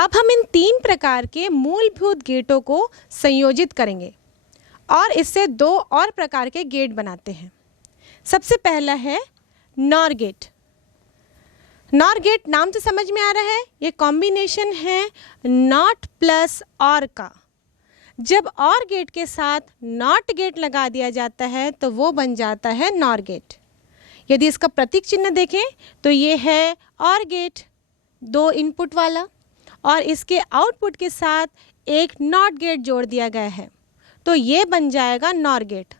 अब हम इन 3 प्रकार के मूलभूत गेटों को संयोजित करेंगे और इससे 2 और प्रकार के गेट बनाते हैं। सबसे पहला है नॉर गेट। नॉर गेट नाम से समझ में आ रहा है, ये कॉम्बिनेशन है नॉट प्लस और का। जब और गेट के साथ नॉट गेट लगा दिया जाता है तो वो बन जाता है नॉर गेट। यदि इसका प्रतीक चिन्ह देखें तो ये है और गेट, 2 इनपुट वाला, और इसके आउटपुट के साथ एक नॉट गेट जोड़ दिया गया है तो ये बन जाएगा नॉर गेट।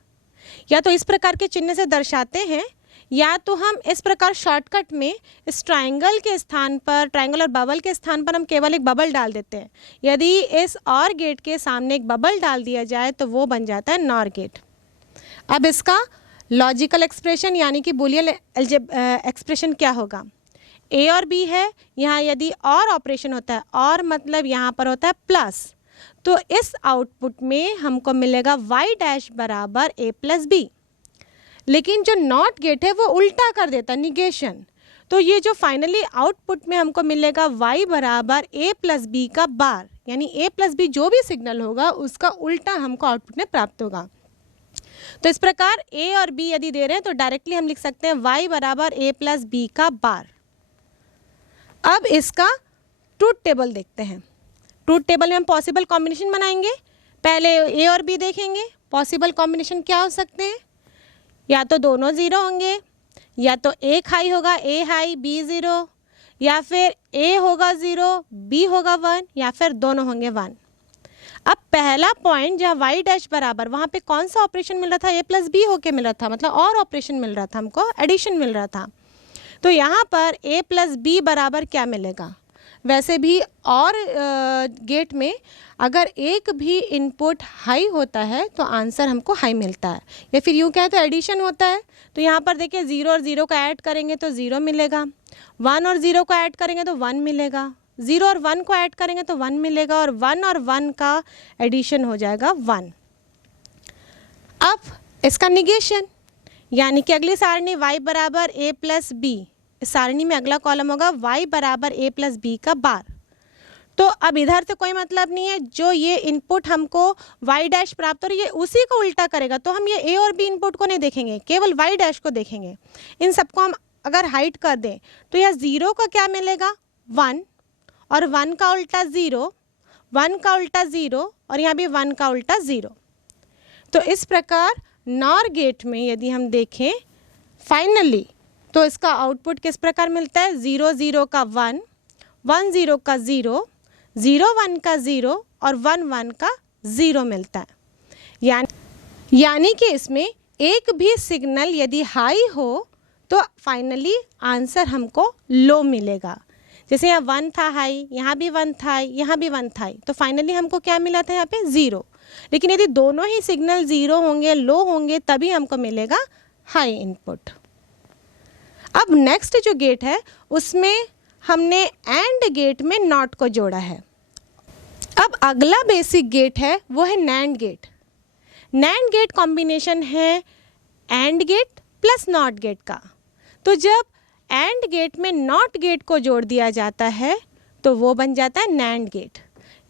या तो इस प्रकार के चिन्ह से दर्शाते हैं, या तो हम इस प्रकार शॉर्टकट में इस ट्रायंगल के स्थान पर, ट्रायंगल और बबल के स्थान पर हम केवल एक बबल डाल देते हैं। यदि इस और गेट के सामने एक बबल डाल दिया जाए तो वो बन जाता है नॉर गेट। अब इसका लॉजिकल एक्सप्रेशन यानी कि बूलियन एक्सप्रेशन क्या होगा? ए और बी है, यहाँ यदि और ऑपरेशन होता है, और मतलब यहाँ पर होता है प्लस, तो इस आउटपुट में हमको मिलेगा y डैश बराबर a प्लस बी। लेकिन जो नॉट गेट है वो उल्टा कर देता है, निगेशन। तो ये जो फाइनली आउटपुट में हमको मिलेगा y बराबर a प्लस बी का बार, यानी a प्लस बी जो भी सिग्नल होगा उसका उल्टा हमको आउटपुट में प्राप्त होगा। तो इस प्रकार a और b यदि दे रहे हैं तो डायरेक्टली हम लिख सकते हैं y बराबर a प्लस बी का बार। अब इसका ट्रूथ टेबल देखते हैं। ट्रूथ टेबल में हम पॉसिबल कॉम्बिनेशन बनाएंगे। पहले ए और बी देखेंगे, पॉसिबल कॉम्बिनेशन क्या हो सकते हैं। या तो दोनों ज़ीरो होंगे, या तो एक हाई होगा, ए हाई बी ज़ीरो, या फिर ए होगा ज़ीरो बी होगा 1, या फिर दोनों होंगे 1। अब पहला पॉइंट जहाँ वाई डैश बराबर, वहाँ पे कौन सा ऑपरेशन मिल रहा था? ए प्लस बी होके मिल रहा था, मतलब और ऑपरेशन मिल रहा था, हमको एडिशन मिल रहा था। तो यहाँ पर a प्लस बी बराबर क्या मिलेगा? वैसे भी और गेट में अगर एक भी इनपुट हाई होता है तो आंसर हमको हाई मिलता है, या फिर यूँ कहें तो एडिशन होता है। तो यहाँ पर देखिए 0 और 0 का ऐड करेंगे तो 0 मिलेगा, 1 और 0 को ऐड करेंगे तो 1 मिलेगा, 0 और 1 को ऐड करेंगे तो 1 मिलेगा, और 1 और 1 का एडिशन हो जाएगा 1। अब इसका निगेशन, यानी कि अगली सारणी y बराबर a प्लस बी, इस सारणी में अगला कॉलम होगा y बराबर a प्लस बी का बार। तो अब इधर से कोई मतलब नहीं है, जो ये इनपुट हमको y डैश प्राप्त हो रही है उसी को उल्टा करेगा। तो हम ये a और b इनपुट को नहीं देखेंगे, केवल y डैश को देखेंगे। इन सबको हम अगर हाइड कर दें तो यह 0 का क्या मिलेगा? 1, और 1 का उल्टा 0, 1 का उल्टा 0, और यहाँ भी 1 का उल्टा 0। तो इस प्रकार नॉर गेट में यदि हम देखें फाइनली तो इसका आउटपुट किस प्रकार मिलता है? 0 0 का 1, 1 0 का 0, 0 1 का 0, और 1 1 का 0 मिलता है। यानी कि इसमें एक भी सिग्नल यदि हाई हो तो फाइनली आंसर हमको लो मिलेगा। जैसे यहाँ 1 था हाई, यहाँ भी 1 था, यहाँ भी 1 था, तो फाइनली हमको क्या मिला था? यहाँ पे 0। लेकिन यदि दोनों ही सिग्नल 0 होंगे, लो होंगे, तभी हमको मिलेगा हाई इनपुट। अब नेक्स्ट जो गेट है उसमें हमने एंड गेट में नॉट को जोड़ा है। अब अगला बेसिक गेट है वो है NAND gate. NAND gate combination है AND gate plus NOT gate का। तो जब एंड गेट में नॉट गेट को जोड़ दिया जाता है तो वो बन जाता है नैंड गेट।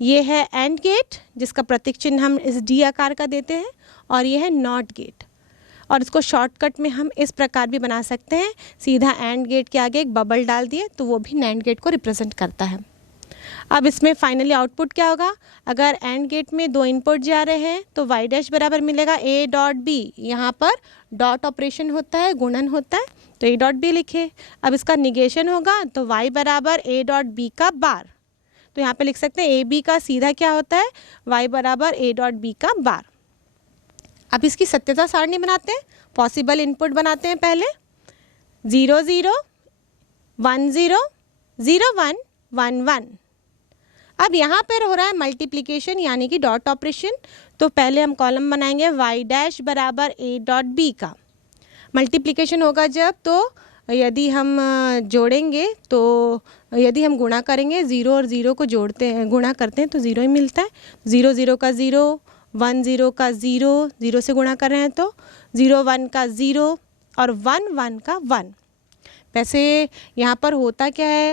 ये है एंड गेट जिसका प्रतीक चिन्ह हम इस डी आकार का देते हैं, और ये है नॉट गेट। और इसको शॉर्टकट में हम इस प्रकार भी बना सकते हैं, सीधा एंड गेट के आगे एक बबल डाल दिए तो वो भी नैंड गेट को रिप्रेजेंट करता है। अब इसमें फाइनली आउटपुट क्या होगा? अगर एंड गेट में 2 इनपुट जा रहे हैं तो y डैश बराबर मिलेगा a डॉट बी। यहाँ पर डॉट ऑपरेशन होता है, गुणन होता है, तो a डॉट बी लिखे। अब इसका निगेशन होगा तो y बराबर a डॉट बी का बार। तो यहाँ पे लिख सकते हैं a b का सीधा क्या होता है? y बराबर a डॉट बी का बार। अब इसकी सत्यता सारणी बनाते हैं, पॉसिबल इनपुट बनाते हैं। पहले 0 0 1 0 0 1 1 1। अब यहाँ पर हो रहा है मल्टीप्लिकेशन यानी कि डॉट ऑपरेशन। तो पहले हम कॉलम बनाएंगे y डैश बराबर a डॉट बी का। मल्टीप्लिकेशन होगा जब, तो यदि हम जोड़ेंगे तो यदि हम गुणा करेंगे, 0 और 0 को जोड़ते हैं, गुणा करते हैं तो 0 ही मिलता है। 0 0 का 0, 1 0 का 0, 0 से गुणा कर रहे हैं तो 0 1 का 0, और 1 1 का 1। वैसे यहाँ पर होता क्या है,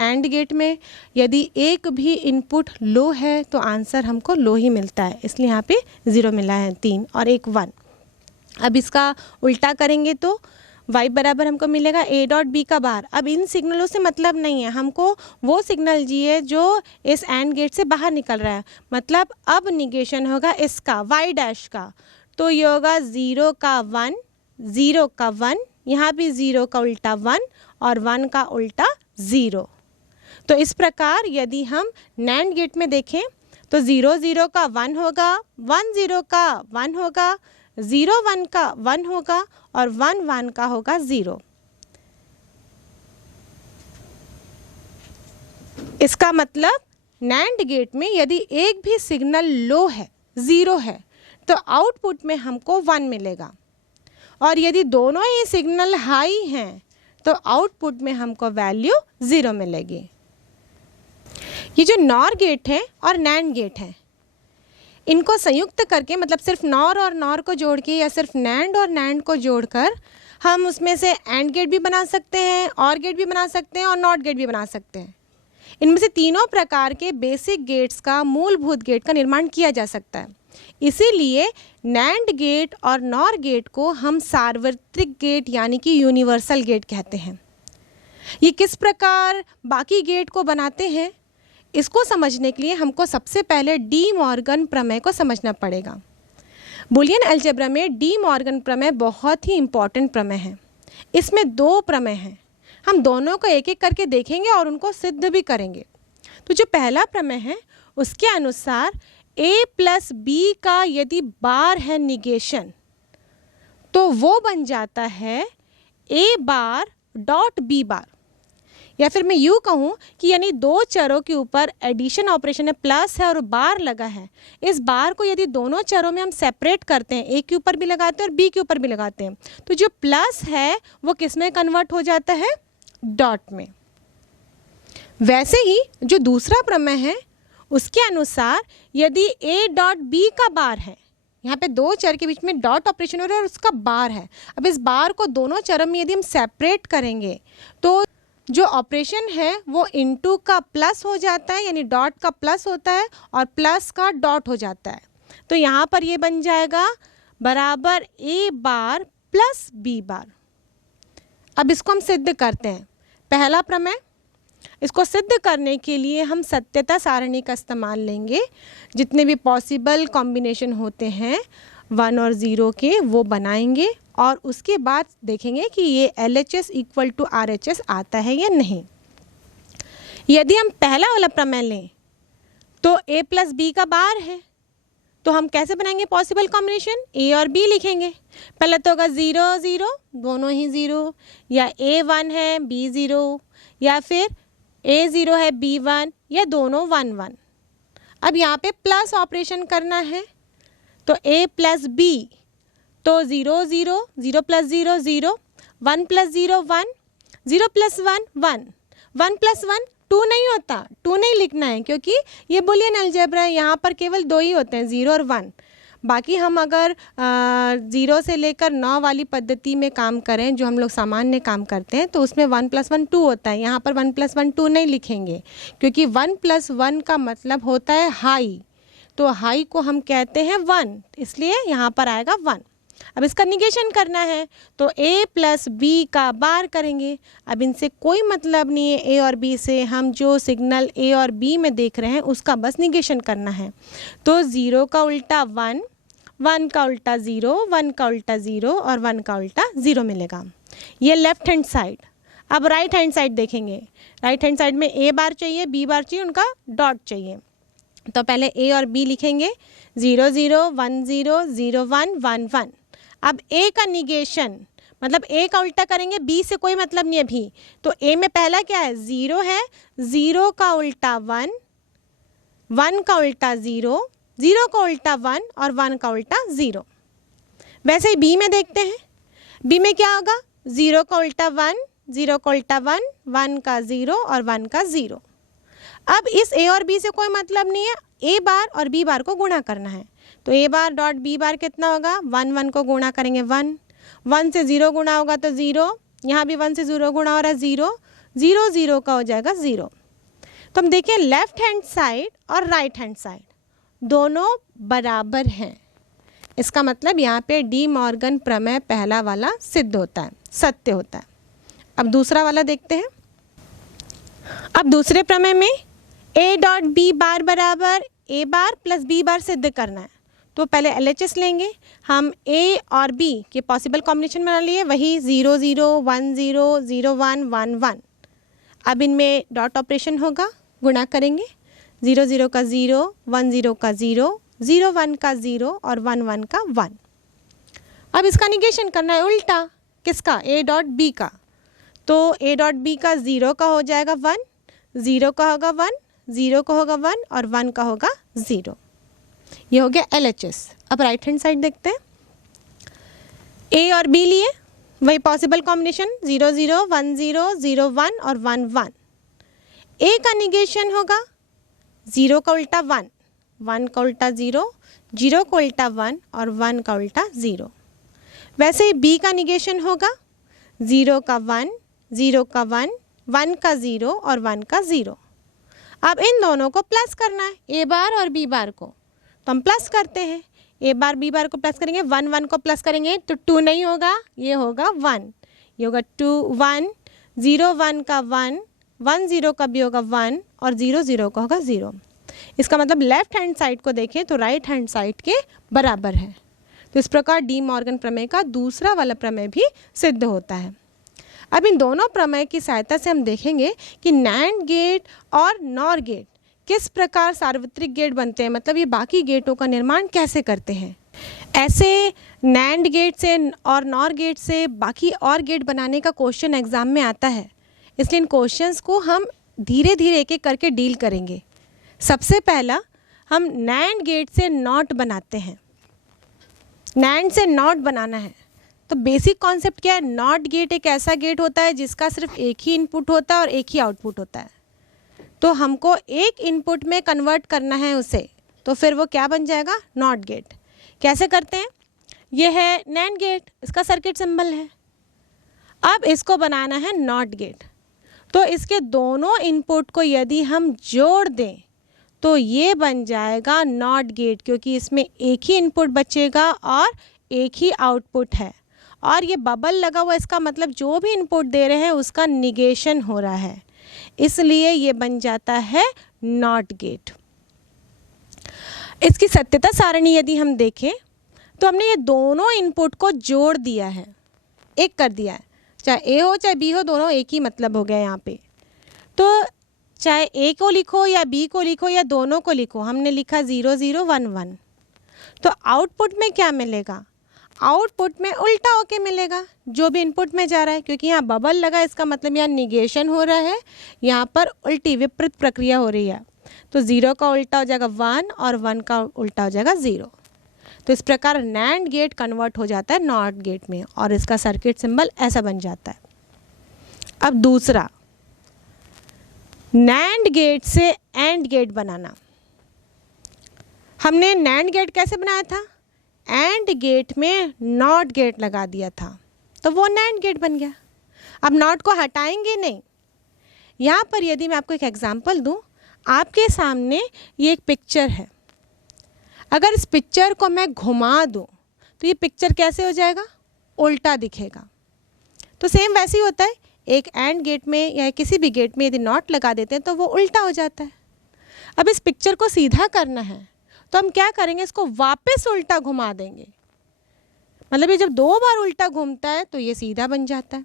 एंड गेट में यदि एक भी इनपुट लो है तो आंसर हमको लो ही मिलता है, इसलिए यहाँ पे 0 मिला है, 3 और एक 1। अब इसका उल्टा करेंगे तो y बराबर हमको मिलेगा a डॉट b का बार। अब इन सिग्नलों से मतलब नहीं है, हमको वो सिग्नल चाहिए जो इस एंड गेट से बाहर निकल रहा है, मतलब अब निगेशन होगा इसका y डैश का, तो ये होगा 0 का 1, 0 का 1, यहाँ भी 0 का उल्टा 1 और 1 का उल्टा 0। तो इस प्रकार यदि हम नैंड गेट में देखें तो 0 0 का 1 होगा, 1 0 का 1 होगा, 0 1 का 1 होगा और 1 1 का होगा 0। इसका मतलब नैंड गेट में यदि एक भी सिग्नल लो है, 0 है, तो आउटपुट में हमको 1 मिलेगा, और यदि दोनों ही सिग्नल हाई हैं तो आउटपुट में हमको वैल्यू 0 मिलेगी। ये जो नॉर गेट है और नैंड गेट है, इनको संयुक्त करके, मतलब सिर्फ नॉर और नॉर को जोड़ के या सिर्फ नैंड और नैंड को जोड़कर हम उसमें से एंड गेट भी बना सकते हैं, और गेट भी बना सकते हैं और नॉट गेट भी बना सकते हैं। इनमें से तीनों प्रकार के बेसिक गेट्स का, मूलभूत गेट का निर्माण किया जा सकता है। इसीलिए नैंड गेट और नॉर गेट को हम सार्वत्रिक गेट यानी कि यूनिवर्सल गेट कहते हैं। ये किस प्रकार बाकी गेट को बनाते हैं, इसको समझने के लिए हमको सबसे पहले डी मॉर्गन प्रमेय को समझना पड़ेगा। बुलियन अलजेब्रा में डी मॉर्गन प्रमेय बहुत ही इम्पॉर्टेंट प्रमेय है। इसमें 2 प्रमेय हैं, हम दोनों को एक एक करके देखेंगे और उनको सिद्ध भी करेंगे। तो जो पहला प्रमेय है उसके अनुसार a प्लस बी का यदि बार है निगेशन, तो वो बन जाता है a बार डॉट b बार। या फिर मैं यूँ कहूँ कि यानी 2 चरों के ऊपर एडिशन ऑपरेशन है, प्लस है और बार लगा है, इस बार को यदि दोनों चरों में हम सेपरेट करते हैं, ए के ऊपर भी लगाते हैं और बी के ऊपर भी लगाते हैं, तो जो प्लस है वो किस में कन्वर्ट हो जाता है, डॉट में। वैसे ही जो दूसरा प्रमेय है उसके अनुसार यदि ए डॉट बी का बार है, यहाँ पे 2 चर के बीच में डॉट ऑपरेशन हो रहा है और उसका बार है, अब इस बार को दोनों चरों में यदि हम सेपरेट करेंगे तो जो ऑपरेशन है वो इनटू का प्लस हो जाता है, यानी डॉट का प्लस होता है और प्लस का डॉट हो जाता है। तो यहाँ पर ये बन जाएगा बराबर ए बार प्लस बी बार। अब इसको हम सिद्ध करते हैं। पहला प्रमेय, इसको सिद्ध करने के लिए हम सत्यता सारणी का इस्तेमाल लेंगे। जितने भी पॉसिबल कॉम्बिनेशन होते हैं 1 और 0 के वो बनाएंगे और उसके बाद देखेंगे कि ये LHS इक्वल टू RHS आता है या नहीं। यदि हम पहला वाला प्रमेय लें तो a प्लस बी का बार है, तो हम कैसे बनाएंगे पॉसिबल कॉम्बिनेशन, a और b लिखेंगे। पहले तो होगा 0 0, दोनों ही 0, या a 1 है b 0, या फिर a 0 है b 1, या दोनों 1 1। अब यहाँ पे प्लस ऑपरेशन करना है तो a प्लस b, तो 0 0, 0 प्लस 0 0, 1 प्लस 0 1, 0 प्लस 1 1, 1 प्लस 1 2 नहीं होता, 2 नहीं लिखना है क्योंकि ये बुलियन अलजेब्रा है, यहाँ पर केवल 2 ही होते हैं 0 और 1। बाकी हम अगर 0 से लेकर 9 वाली पद्धति में काम करें, जो हम लोग सामान्य काम करते हैं, तो उसमें 1 प्लस 1 2 होता है। यहाँ पर 1 प्लस 1 2 नहीं लिखेंगे क्योंकि 1 प्लस 1 का मतलब होता है हाई, तो हाई को हम कहते हैं 1, इसलिए यहाँ पर आएगा 1। अब इसका निगेशन करना है तो a प्लस बी का बार करेंगे। अब इनसे कोई मतलब नहीं है a और b से, हम जो सिग्नल a और b में देख रहे हैं उसका बस निगेशन करना है। तो 0 का उल्टा 1, 1 का उल्टा 0, 1 का उल्टा 0 और 1 का उल्टा 0 मिलेगा। ये लेफ्ट हैंड साइड। अब राइट हैंड साइड देखेंगे। राइट हैंड साइड में a बार चाहिए, b बार चाहिए, उनका डॉट चाहिए। तो पहले a और b लिखेंगे, 0 0, 1 0, 0 1, 1 1। अब a का निगेशन मतलब a का उल्टा करेंगे, b से कोई मतलब नहीं है अभी, तो a में पहला क्या है, 0 है, 0 का उल्टा 1, 1 का उल्टा 0, 0 का उल्टा 1 और 1 का उल्टा 0। वैसे ही b में देखते हैं, b में क्या होगा, 0 का उल्टा 1, 0 का उल्टा 1, 1 का 0 और 1 का 0। अब इस a और b से कोई मतलब नहीं है, a बार और b बार को गुणा करना है। तो a बार डॉट b बार कितना होगा, 1 1 को गुणा करेंगे 1, 1 से 0 गुणा होगा तो 0, यहाँ भी 1 से 0 गुणा हो रहा है 0, 0 0 का हो जाएगा 0। तो हम देखें लेफ्ट हैंड साइड और राइट हैंड साइड दोनों बराबर हैं, इसका मतलब यहाँ पे डी मॉर्गन प्रमेय पहला वाला सिद्ध होता है, सत्य होता है। अब दूसरा वाला देखते हैं। अब दूसरे प्रमेय में a डॉट बी बार बराबर a बार प्लस b बार सिद्ध करना है। तो पहले LHS लेंगे हम, a और b के पॉसिबल कॉम्बिनेशन बना लिए, वही 0 0 1 0 0 1 1 1। अब इनमें डॉट ऑपरेशन होगा, गुणा करेंगे, 0 0 का 0, 1 0 का 0, 0 1 का 0 और 1 1 का 1। अब इसका निगेशन करना है उल्टा, किसका, a डॉट बी का। तो a डॉट बी का 0 का हो जाएगा 1, 0 का होगा 1, 0 का होगा 1 और 1 का होगा 0। ये हो गया LHS। अब राइट हैंड साइड देखते हैं। a और b लिए, वही पॉसिबल कॉम्बिनेशन 0 0 1 0 0 1 और 1 1। a का निगेशन होगा 0 का उल्टा 1, 1 का उल्टा 0, 0 का उल्टा 1 और 1 का उल्टा 0। वैसे ही b का निगेशन होगा 0 का 1, 0 का 1, 1 का 0 और 1 का 0। अब इन दोनों को प्लस करना है, a बार और b बार को, तो हम प्लस करते हैं। a बार b बार को प्लस करेंगे, 1 1 को प्लस करेंगे तो 2 नहीं होगा, ये होगा 1, ये होगा 2 1, 0 1 का 1, 1 0 का भी होगा 1 और 0 0 का होगा 0। इसका मतलब लेफ्ट हैंड साइड को देखें तो राइट हैंड साइड के बराबर है। तो इस प्रकार डी मॉर्गन प्रमेय का दूसरा वाला प्रमेय भी सिद्ध होता है। अब इन दोनों प्रमेय की सहायता से हम देखेंगे कि नैंड गेट और नॉर गेट किस प्रकार सार्वत्रिक गेट बनते हैं, मतलब ये बाकी गेटों का निर्माण कैसे करते हैं। ऐसे नैंड गेट से और नॉर गेट से बाकी और गेट बनाने का क्वेश्चन एग्जाम में आता है, इसलिए इन क्वेश्चंस को हम धीरे धीरे एक एक करके डील करेंगे। सबसे पहला हम नैंड गेट से नॉट बनाते हैं। नैंड से नॉट बनाना है तो बेसिक कॉन्सेप्ट क्या है, नॉट गेट एक ऐसा गेट होता है जिसका सिर्फ एक ही इनपुट होता है और एक ही आउटपुट होता है। तो हमको एक इनपुट में कन्वर्ट करना है उसे, तो फिर वो क्या बन जाएगा, नॉट गेट। कैसे करते हैं, ये है नैंड गेट, इसका सर्किट सिंबल है। अब इसको बनाना है नॉट गेट, तो इसके दोनों इनपुट को यदि हम जोड़ दें तो ये बन जाएगा नॉट गेट, क्योंकि इसमें एक ही इनपुट बचेगा और एक ही आउटपुट है। और ये बबल लगा हुआ, इसका मतलब जो भी इनपुट दे रहे हैं उसका निगेशन हो रहा है, इसलिए ये बन जाता है नॉट गेट। इसकी सत्यता सारणी यदि हम देखें तो हमने ये दोनों इनपुट को जोड़ दिया है, एक कर दिया है, चाहे ए हो चाहे बी हो, दोनों एक ही मतलब हो गया यहाँ पे। तो चाहे ए को लिखो या बी को लिखो या दोनों को लिखो, हमने लिखा 0 0 1 1। तो आउटपुट में क्या मिलेगा, आउटपुट में उल्टा होके मिलेगा जो भी इनपुट में जा रहा है, क्योंकि यहाँ बबल लगा, इसका मतलब यहाँ निगेशन हो रहा है, यहाँ पर उल्टी विपरीत प्रक्रिया हो रही है। तो 0 का उल्टा हो जाएगा 1 और 1 का उल्टा हो जाएगा 0। तो इस प्रकार नैंड गेट कन्वर्ट हो जाता है नॉट गेट में और इसका सर्किट सिंबल ऐसा बन जाता है। अब दूसरा, नैंड गेट से एंड गेट बनाना। हमने नैंड गेट कैसे बनाया था, एंड गेट में नॉट गेट लगा दिया था, तो वो नैंड गेट बन गया। अब नॉट को हटाएंगे नहीं। यहाँ पर यदि मैं आपको एक एग्जांपल दूँ, आपके सामने ये एक पिक्चर है, अगर इस पिक्चर को मैं घुमा दूँ तो ये पिक्चर कैसे हो जाएगा, उल्टा दिखेगा। तो सेम वैसे ही होता है, एक एंड गेट में या किसी भी गेट में यदि नॉट लगा देते हैं तो वो उल्टा हो जाता है। अब इस पिक्चर को सीधा करना है तो हम क्या करेंगे, इसको वापस उल्टा घुमा देंगे। मतलब ये जब 2 बार उल्टा घूमता है तो ये सीधा बन जाता है।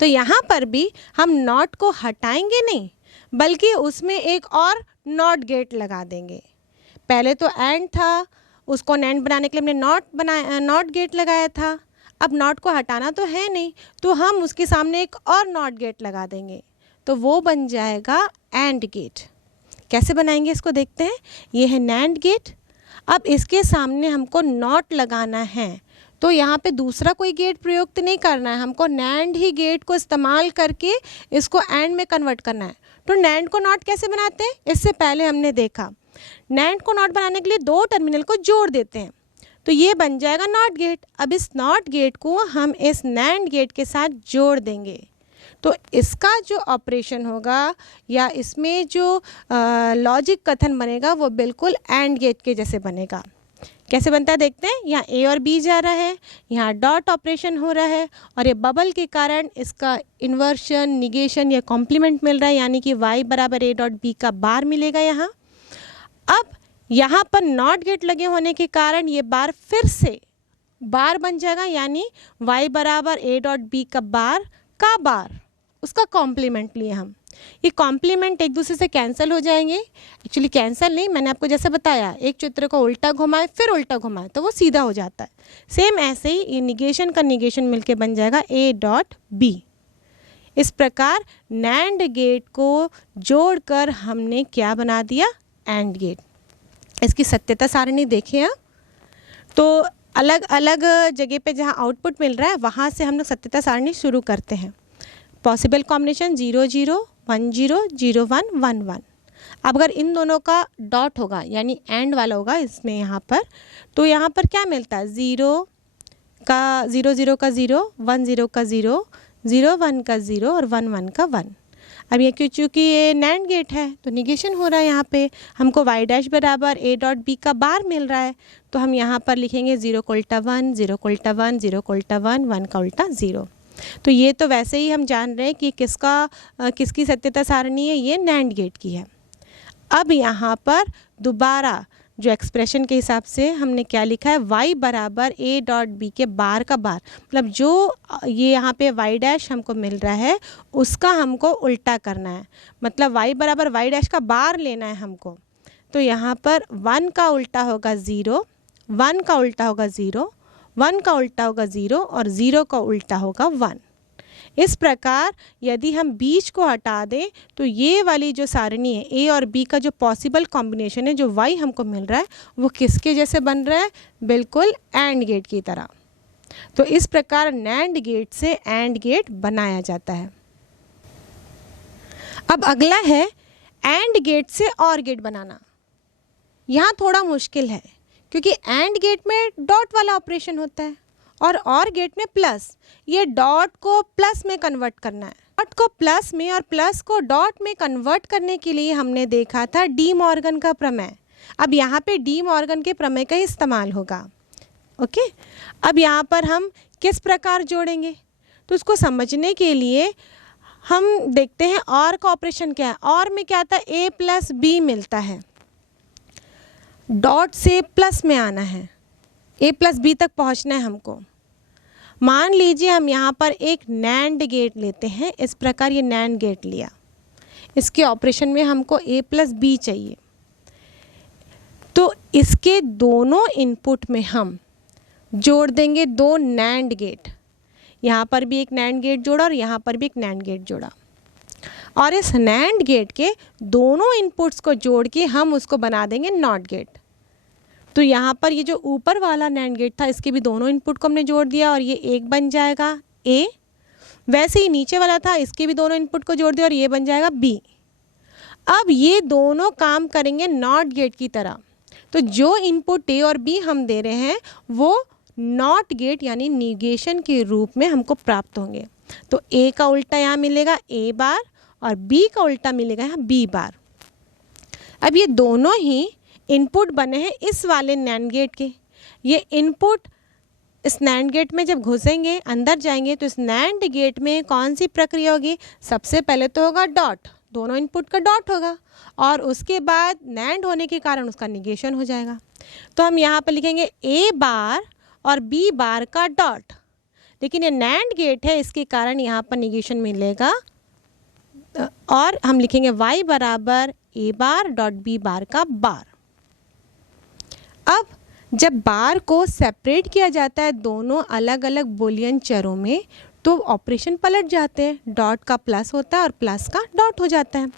तो यहाँ पर भी हम नॉट को हटाएंगे नहीं, बल्कि उसमें एक और नॉट गेट लगा देंगे। पहले तो एंड था, उसको नैंड बनाने के लिए हमने नॉट गेट लगाया था। अब नॉट को हटाना तो है नहीं, तो हम उसके सामने एक और नॉट गेट लगा देंगे, तो वो बन जाएगा एंड गेट। कैसे बनाएंगे इसको देखते हैं। ये है नैंड गेट। अब इसके सामने हमको नॉट लगाना है, तो यहाँ पे दूसरा कोई गेट प्रयुक्त नहीं करना है, हमको नैंड ही गेट को इस्तेमाल करके इसको एंड में कन्वर्ट करना है। तो नैंड को नॉट कैसे बनाते हैं, इससे पहले हमने देखा नैंड को नॉट बनाने के लिए 2 टर्मिनल को जोड़ देते हैं। तो ये बन जाएगा नॉट गेट। अब इस नॉट गेट को हम इस नैंड गेट के साथ जोड़ देंगे, तो इसका जो ऑपरेशन होगा या इसमें जो लॉजिक कथन बनेगा वो बिल्कुल एंड गेट के जैसे बनेगा। कैसे बनता है देखते हैं। यहाँ ए और बी जा रहा है, यहाँ डॉट ऑपरेशन हो रहा है, और ये बबल के कारण इसका इन्वर्शन, निगेशन या कॉम्प्लीमेंट मिल रहा है, यानी कि y बराबर ए डॉट बी का बार मिलेगा यहाँ। अब यहाँ पर नॉट गेट लगे होने के कारण ये बार फिर से बार बन जाएगा, यानी y बराबर ए डॉट बी का बार उसका कॉम्प्लीमेंट लिए हम। ये कॉम्प्लीमेंट एक दूसरे से कैंसिल हो जाएंगे। एक्चुअली कैंसिल नहीं, मैंने आपको जैसे बताया, एक चित्र को उल्टा घुमाए फिर उल्टा घुमाए तो वो सीधा हो जाता है। सेम ऐसे ही ये निगेशन का निगेशन मिलके बन जाएगा ए डॉट बी। इस प्रकार नैंड गेट को जोड़कर हमने क्या बना दिया, एंड गेट। इसकी सत्यता सारणी देखें आप, तो अलग अलग जगह पे जहाँ आउटपुट मिल रहा है वहाँ से हम लोग सत्यता सारणी शुरू करते हैं। Possible combination 0 0 1 0 0 1 1 1। अब अगर इन दोनों का डॉट होगा यानी एंड वाला होगा इसमें यहाँ पर, तो यहाँ पर क्या मिलता है, 0 का 0 0 का 0, 1 0 का 0, 0 1 का 0 और 1 1 का 1। अब ये चूँकि ये नैंड गेट है तो निगेशन हो रहा है। यहाँ पे हमको y डैश बराबर ए डॉट बी का बार मिल रहा है, तो हम यहाँ पर लिखेंगे 0 को उल्टा 1, 0 को उल्टा 1, 0 को उल्टा 1, 1 का उल्टा 0। तो ये तो वैसे ही हम जान रहे हैं कि किसकी सत्यता सारणी है, ये नैंड गेट की है। अब यहाँ पर दोबारा जो एक्सप्रेशन के हिसाब से हमने क्या लिखा है, y बराबर ए डॉट बी के बार का बार, मतलब जो ये यहाँ पे y डैश हमको मिल रहा है उसका हमको उल्टा करना है, मतलब y बराबर y डैश का बार लेना है हमको। तो यहाँ पर 1 का उल्टा होगा 0, 1 का उल्टा होगा 0, 1 का उल्टा होगा 0 और 0 का उल्टा होगा 1। इस प्रकार यदि हम बीच को हटा दें तो ये वाली जो सारणी है ए और बी का जो पॉसिबल कॉम्बिनेशन है, जो y हमको मिल रहा है वो किसके जैसे बन रहा है, बिल्कुल एंड गेट की तरह। तो इस प्रकार नैंड गेट से एंड गेट बनाया जाता है। अब अगला है एंड गेट से और गेट बनाना। यहाँ थोड़ा मुश्किल है क्योंकि एंड गेट में डॉट वाला ऑपरेशन होता है और गेट में प्लस। ये डॉट को प्लस में कन्वर्ट करना है, डॉट को प्लस में और प्लस को डॉट में कन्वर्ट करने के लिए हमने देखा था डी मॉर्गन का प्रमेय। अब यहाँ पे डी मॉर्गन के प्रमेय का ही इस्तेमाल होगा। ओके, अब यहाँ पर हम किस प्रकार जोड़ेंगे, तो उसको समझने के लिए हम देखते हैं और का ऑपरेशन क्या है। और में क्या आता है, ए प्लस बी मिलता है, डॉट से प्लस में आना है, ए प्लस बी तक पहुंचना है हमको। मान लीजिए हम यहाँ पर एक नैंड गेट लेते हैं, इस प्रकार ये नैंड गेट लिया, इसके ऑपरेशन में हमको ए प्लस बी चाहिए, तो इसके दोनों इनपुट में हम जोड़ देंगे दो नैंड गेट। यहाँ पर भी एक नैंड गेट जोड़ा और यहाँ पर भी एक नैंड गेट जोड़ा, और इस नैंड गेट के दोनों इनपुट्स को जोड़ के हम उसको बना देंगे नॉट गेट। तो यहाँ पर ये जो ऊपर वाला नैंड गेट था इसके भी दोनों इनपुट को हमने जोड़ दिया और ये एक बन जाएगा ए। वैसे ही नीचे वाला था, इसके भी दोनों इनपुट को जोड़ दिया और ये बन जाएगा बी। अब ये दोनों काम करेंगे नॉट गेट की तरह। तो जो इनपुट ए और बी हम दे रहे हैं वो नॉट गेट यानी निगेशन के रूप में हमको प्राप्त होंगे। तो ए का उल्टा यहाँ मिलेगा ए बार और बी का उल्टा मिलेगा यहाँ बी बार। अब ये दोनों ही इनपुट बने हैं इस वाले नैंड गेट के। ये इनपुट इस नैंड गेट में जब घुसेंगे, अंदर जाएंगे, तो इस नैंड गेट में कौन सी प्रक्रिया होगी, सबसे पहले तो होगा डॉट, दोनों इनपुट का डॉट होगा, और उसके बाद नैंड होने के कारण उसका निगेशन हो जाएगा। तो हम यहाँ पर लिखेंगे ए बार और बी बार का डॉट, लेकिन ये नैंड गेट है इसके कारण यहाँ पर निगेशन मिलेगा, और हम लिखेंगे y बराबर ए बार डॉट बी बार का बार। अब जब बार को सेपरेट किया जाता है दोनों अलग अलग बूलियन चरों में, तो ऑपरेशन पलट जाते हैं, डॉट का प्लस होता है और प्लस का डॉट हो जाता है।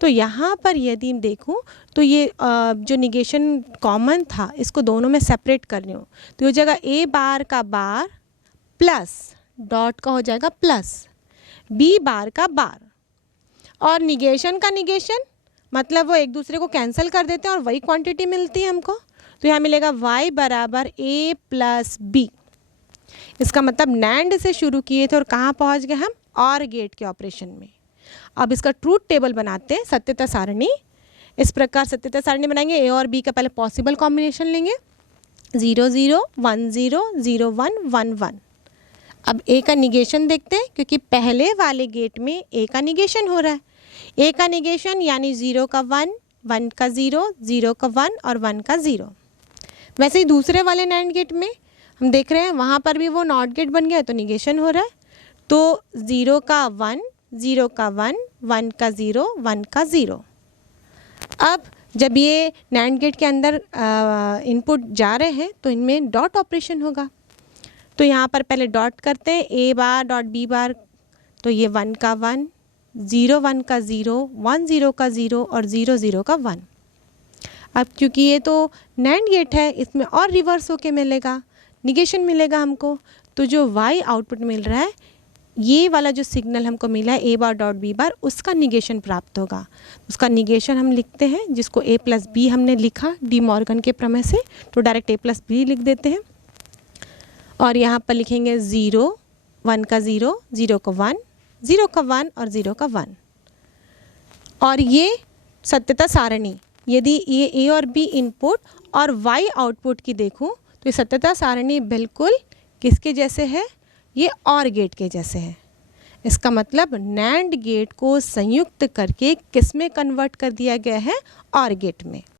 तो यहाँ पर यदि देखूँ तो ये जो निगेशन कॉमन था इसको दोनों में सेपरेट कर रही हूँ, तो ये जगह ए बार का बार प्लस डॉट का हो जाएगा प्लस बी बार का बार, और निगेशन का निगेशन मतलब वो एक दूसरे को कैंसिल कर देते हैं और वही क्वांटिटी मिलती है हमको। तो यहाँ मिलेगा y बराबर a प्लस बी। इसका मतलब नैंड से शुरू किए थे और कहाँ पहुँच गए हम, और गेट के ऑपरेशन में। अब इसका ट्रूथ टेबल बनाते हैं, सत्यता सारणी। इस प्रकार सत्यता सारणी बनाएंगे, a और b का पहले पॉसिबल कॉम्बिनेशन लेंगे, 0 0 1 0 0 1 1 1। अब a का निगेशन देखते हैं, क्योंकि पहले वाले गेट में a का निगेशन हो रहा है। a का निगेशन यानी 0 का 1, 1 का 0, 0 का 1 और 1 का 0। वैसे ही दूसरे वाले नैंड गेट में हम देख रहे हैं, वहाँ पर भी वो नॉट गेट बन गया, तो निगेशन हो रहा है। तो 0 का 1, 0 का 1, 1 का 0, 1 का 0। अब जब ये नैंड गेट के अंदर इनपुट जा रहे हैं तो इनमें डॉट ऑपरेशन होगा। तो यहाँ पर पहले डॉट करते हैं, a बार डॉट b बार, तो ये 1 का 1, 0 1 का 0, 1 0 का 0 और 0 0 का 1। अब क्योंकि ये तो नैंड गेट है, इसमें और रिवर्स होके मिलेगा, निगेशन मिलेगा हमको। तो जो y आउटपुट मिल रहा है, ये वाला जो सिग्नल हमको मिला है a बार डॉट b बार, उसका निगेशन प्राप्त होगा। उसका निगेशन हम लिखते हैं, जिसको a प्लस बी हमने लिखा डी मॉर्गन के प्रमेय से, तो डायरेक्ट a प्लस बी लिख देते हैं। और यहाँ पर लिखेंगे 0 1 का 0, 0 का 1, 0 का 1 और 0 का 1। और ये सत्यता सारणी, यदि ये a और b इनपुट और y आउटपुट की देखूं तो ये सत्यता सारणी बिल्कुल किसके जैसे है, ये और गेट के जैसे है। इसका मतलब नैंड गेट को संयुक्त करके किस में कन्वर्ट कर दिया गया है, और गेट में।